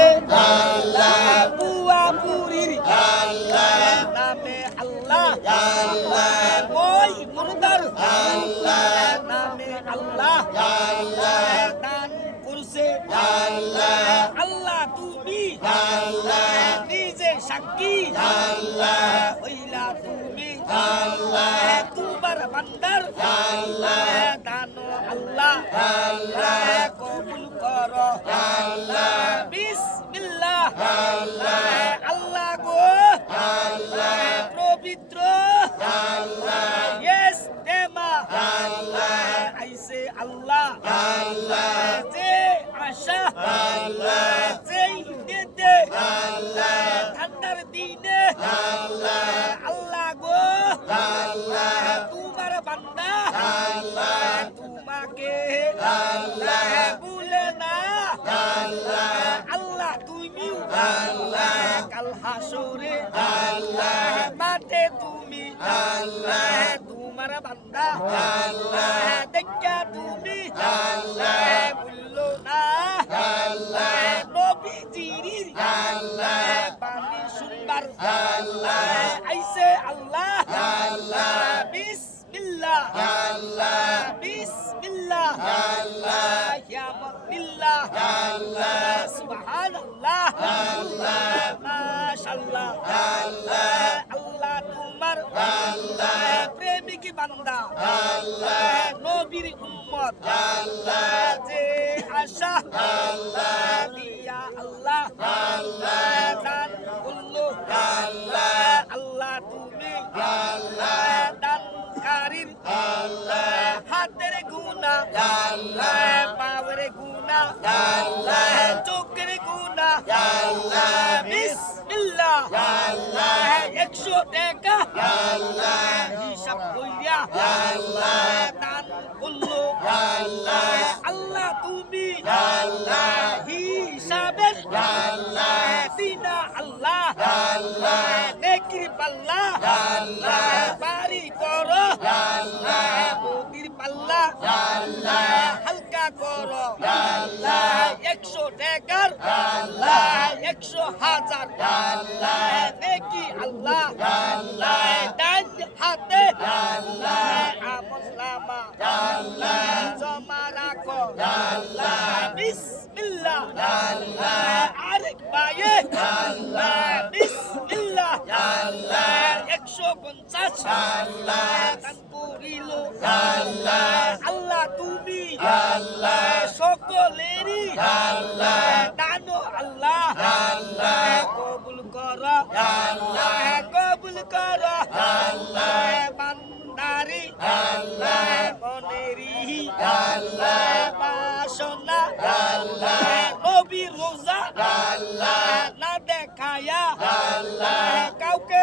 নামে আল্লাহ। বুয়া বুড়ির আল্লাহ নামে আল্লাহ আল্লাহ ওই মুর্দার আল্লাহ নামে আল্লাহ আল্লাহ দান করছে আল্লাহ আল্লাহ তুমি আল্লাহ নিজে সাক্ষী আল্লাহ হইলা তুমি আল্লাহ তোমার বান্দার আল্লাহ দানো আল্লাহ আইসে আল্লাহ আল্লাহ। যে আশা আল্লাহ। যেই দিতে আল্লাহ। ঠান্ডার দিনে আল্লাহ। আল্লাহ গো। আল্লাহ। তোমার বান্দা। আল্লাহ। তোমাকে। আল্লাহ। ভুলে না। আল্লাহ। আল্লাহ তুমি আল্লাহ। কাল হাসরে। আল্লাহ। মাঠে তুমি। আল্লাহ। তোমার বান্দা আল্লাহ দেখা তুমি আল্লাহ ভুললো না আল্লাহ নবীজির আল্লাহ বাণী শুনবার আল্লাহ আইসে আল্লাহ আল্লাহ বিসমিল্লাহ আল্লাহ বিসমিল্লাহ আল্লাহ ইয়া বিল্লাহ আল্লাহ সুবহানাল্লাহ আল্লাহ মাশাআল্লাহ আল্লাহ আল্লাহ তোমার আল্লাহ বান্দা। আল্লাহ। নবীর উম্মত। আল্লাহ। যে আশা আল্লাহ। দিয়া আল্লাহ। আল্লাহ। দান করল। আল্লাহ। আল্লাহ তুমি। আল্লাহ। দানকারীর আল্লাহ। হাতের গুনা আল্লাহ। পাওয়ার গুনা আল্লাহ। চোখের গুনা আল্লাহ। বিসমিল্লাহ। আল্লাহ। একশো টাকা। আল্লাহ। হিসাব আল্লাহ দান করল আল্লাহ আল্লাহ তুমি আল্লাহ হিসাবের আল্লাহ দিনা আল্লাহ আল্লাহ নেকির পাল্লা আল্লাহ বাড়ি করো আল্লাহ মোদির পাল্লা আল্লাহ হালকা করো আল্লাহ একশো টাকার আল্লাহ একশো হাজার আল্লাহ নেকি আল্লাহ আল্লাহ। আমল নামা আল্লাহ জমা রাখো আল্লাহ বিসমিল্লাহ আল্লাহ আরেক পায়ে আল্লাহ বিসমিল্লাহ আল্লাহ একশো পঞ্চাশ আল্লাহ দান করিল আল্লাহ আল্লাহ তুমি আল্লাহ সকলেরই আল্লাহ দানো আল্লাহ আল্লাহ কবুল কর আল্লাহ কবুল কর আল্লাহ। রোজা আল্লাহ না দেখায়া আল্লাহ কাউকে